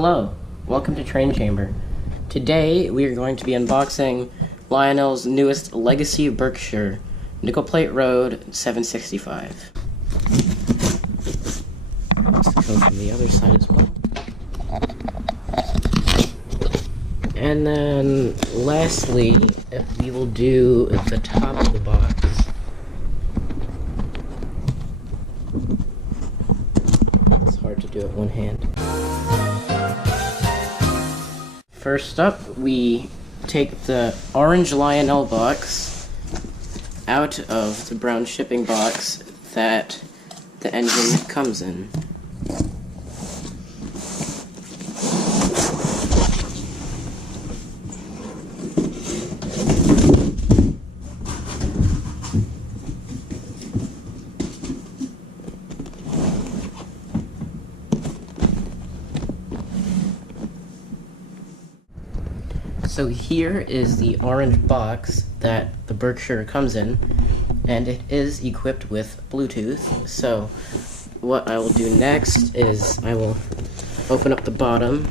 Hello, welcome to Train Chamber. Today we are going to be unboxing Lionel's newest Legacy of Berkshire, Nickel Plate Road 765. Let's go from the other side as well. And then lastly, we will do the top of the box. It's hard to do it one hand. First up, we take the orange Lionel box out of the brown shipping box that the engine comes in. So here is the orange box that the Berkshire comes in, and it is equipped with Bluetooth. So what I will do next is I will open up the bottom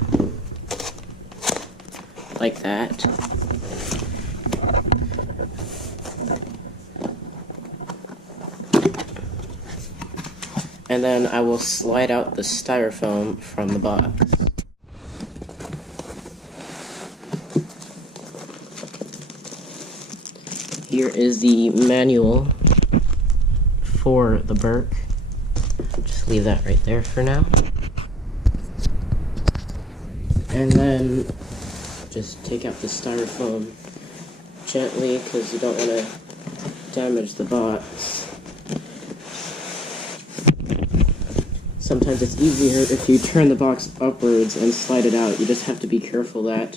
like that. And then I will slide out the styrofoam from the box. Here is the manual for the Berk. Just leave that right there for now. And then just take out the styrofoam gently because you don't want to damage the box. Sometimes it's easier if you turn the box upwards and slide it out. You just have to be careful that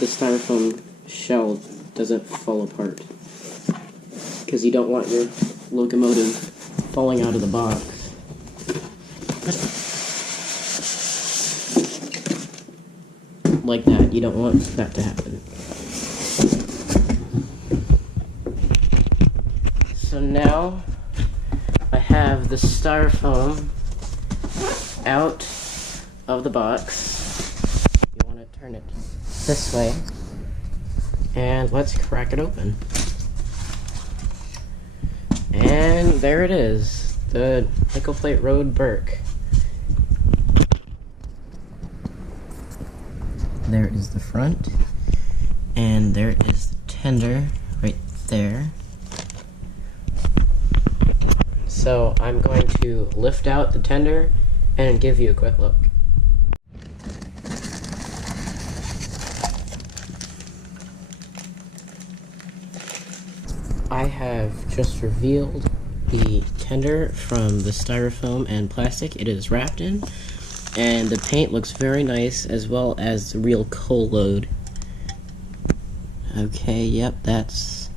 the styrofoam shell doesn't fall apart, because you don't want your locomotive falling out of the box. Like that, you don't want that to happen. So now I have the styrofoam out of the box. You want to turn it this way. And let's crack it open. And there it is, the Nickel Plate Road Berk. There is the front, and there is the tender right there. So I'm going to lift out the tender and give you a quick look. I have just revealed the tender from the styrofoam and plastic it is wrapped in, and the paint looks very nice, as well as the real coal load. Okay, yep, that's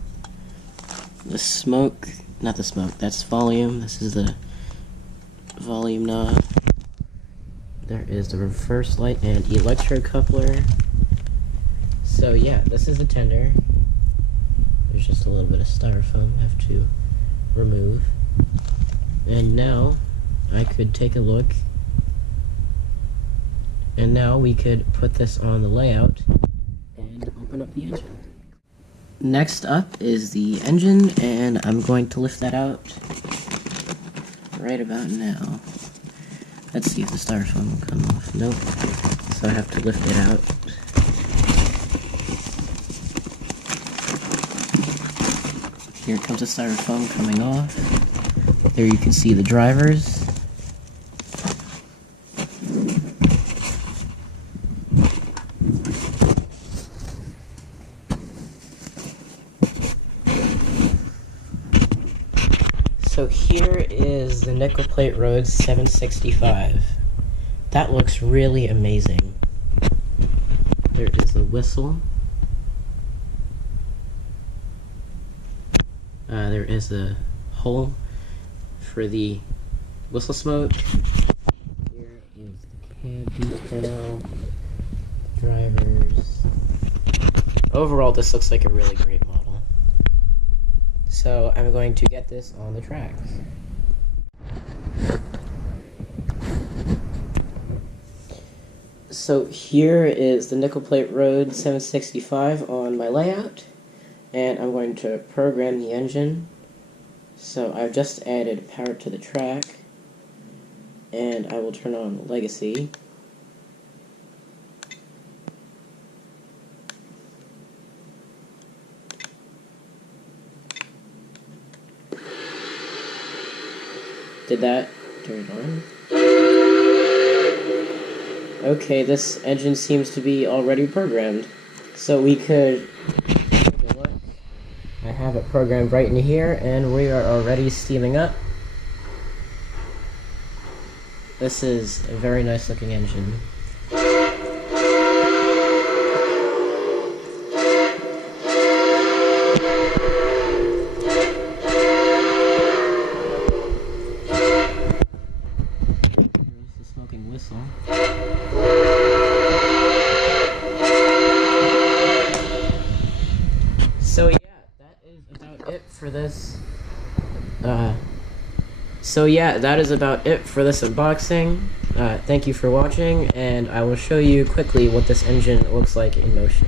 the smoke, not the smoke, that's volume. This is the volume knob. There is the reverse light and electrocoupler. So yeah, this is the tender. There's just a little bit of styrofoam I have to remove. And now I could take a look. And now we could put this on the layout and open up the engine. Next up is the engine, and I'm going to lift that out right about now. Let's see if the styrofoam will come off. Nope. So I have to lift it out. Here comes the styrofoam coming off. There you can see the drivers. So here is the Nickel Plate Road 765. That looks really amazing. There is the whistle. There is a hole for the whistle smoke. Here is the cab detail, drivers. Overall, this looks like a really great model. So I'm going to get this on the tracks. So here is the nickel plate road 765 on my layout, and I'm going to program the engine. So I've just added power to the track, and I will turn on legacy. Did that turn on? Okay, this engine seems to be already programmed. So we could take a look. I have it programmed right in here, and we are already steaming up. This is a very nice looking engine. Here's the smoking whistle. So yeah, that is about it for this. Unboxing. Thank you for watching, and I will show you quickly what this engine looks like in motion.